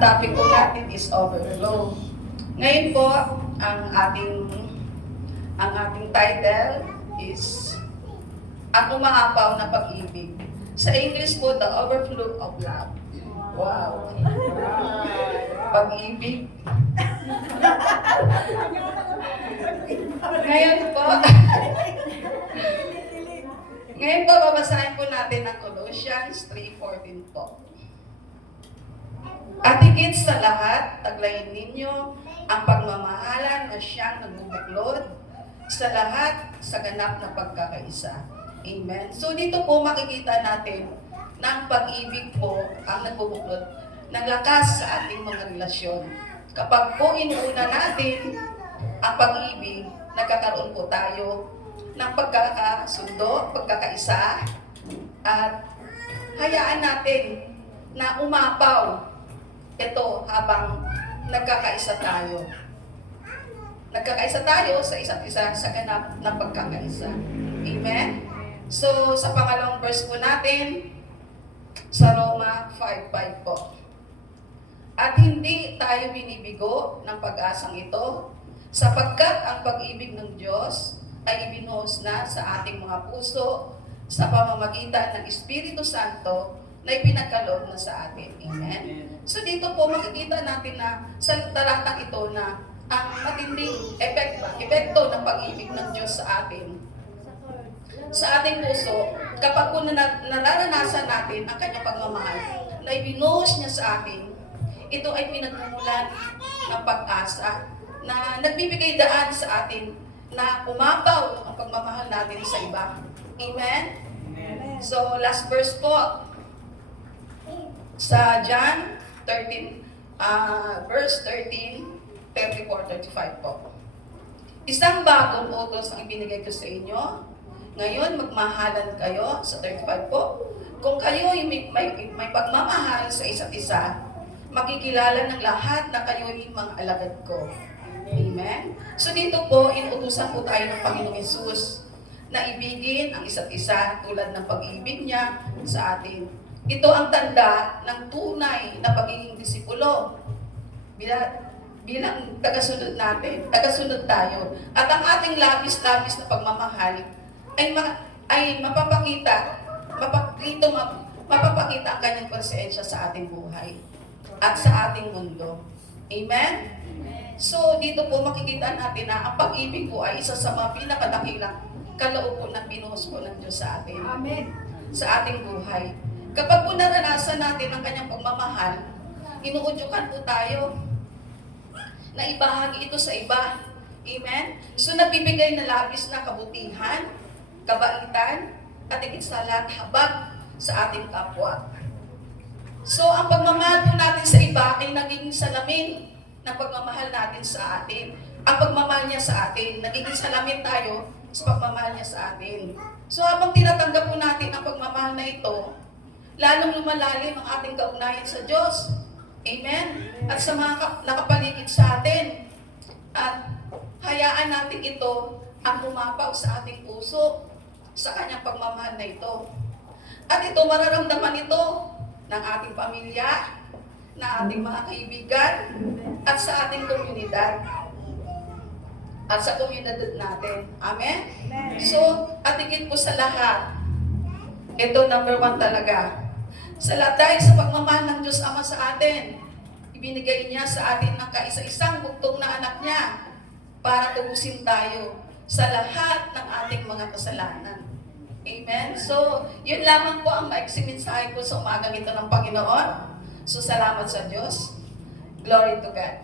topic po natin is overflow. Ngayon po, ang ating title is Ang Umaapaw na Pag-ibig. Sa English po, the overflow of love. Wow. Pag-ibig. Ngayon po, babasahin po natin ang Colossians 3:14 po. At higit sa lahat, taglayin ninyo ang pagmamahalan na siyang nagbubuklod sa lahat sa ganap na pagkakaisa. Amen. So dito po makikita natin na ang pag-ibig po ang nagbubuklod ng lakas sa ating mga relasyon. Kapag po inuuna natin ang pag-ibig, nagkakaroon po tayo ng pagkakasundo, pagkakaisa, at hayaan natin na umapaw ito habang nagkakaisa tayo. Nagkakaisa tayo sa isa't isa sa ganap na pagkakaisa. Amen? So, sa pangalawang verse po natin, sa Roma 5:5 po. At hindi tayo binibigo ng pag-asang ito, sapagkat ang pag-ibig ng Diyos ay ibinuhos na sa ating mga puso sa pamamagitan ng Espiritu Santo na ipinagkaloob na sa atin. Amen? So dito po makikita natin na sa talatang ito na ang matinding epekto ng pag-ibig ng Diyos sa atin, sa ating puso, kapag po nararanasan natin ang kanyang pagmamahal na ibinuhos niya sa atin, ito ay pinagmumulan ng pag-asa na nagbibigay daan sa atin na umapaw ang pagmamahal natin sa iba. Amen? So last verse po, sa John 13, verse 13, 34-35 po. Isang bagong utos ang ibinigay ko sa inyo. Ngayon, magmahalan kayo sa 35 po. Kung kayo ay may pagmamahal sa isa't isa, makikilala ng lahat na kayo ay mga alagad ko. Amen? So dito po, inuutusan po tayo ng Panginoong Hesus na ibigin ang isa't isa tulad ng pag-ibig niya sa atin. Ito ang tanda ng tunay na pagiging disipulo bilang tagasunod natin, tagasunod tayo. At ang ating labis-labis na pagmamahal ay mapapakita ang kanyang presensya sa ating buhay at sa ating mundo. Amen? So dito po makikita natin na ang pag-ibig po ay isa sa mga pinakadakilang kaloob po ng binuhos po ng Diyos sa atin. Amen. Sa ating buhay. Kapag po naranasan natin ang kanyang pagmamahal, inuudyukan po tayo na ibahagi ito sa iba. Amen? So nagbibigay na labis na kabutihan, kabaitan, at higit sa lahat habag sa ating kapwa. So ang pagmamahal po natin sa iba ay naging salamin ng pagmamahal natin sa atin. Ang pagmamahal niya sa atin, nagiging salamin tayo sa pagmamahal niya sa atin. So habang tinatanggap po natin ang pagmamahal na ito, lalong lumalalim ang ating kaugnayan sa Diyos. Amen? At sa mga nakapaligid sa atin. At hayaan natin ito ang umapaw sa ating puso sa kanyang pagmamahal na ito. At ito, mararamdaman ito ng ating pamilya, ng ating mga kaibigan, at sa ating komunidad. At sa komunidad natin. Amen? So, at higit po sa lahat, ito number 1 talaga. Sa lahat dahil sa pagmamahal ng Diyos Ama sa atin, ibinigay niya sa atin ng kaisa-isang bugtong na anak niya para tubusin tayo sa lahat ng ating mga kasalanan. Amen? So, yun lamang po ang maiksing mensahe ko sa umagang ito ng Panginoon. So, salamat sa Diyos. Glory to God.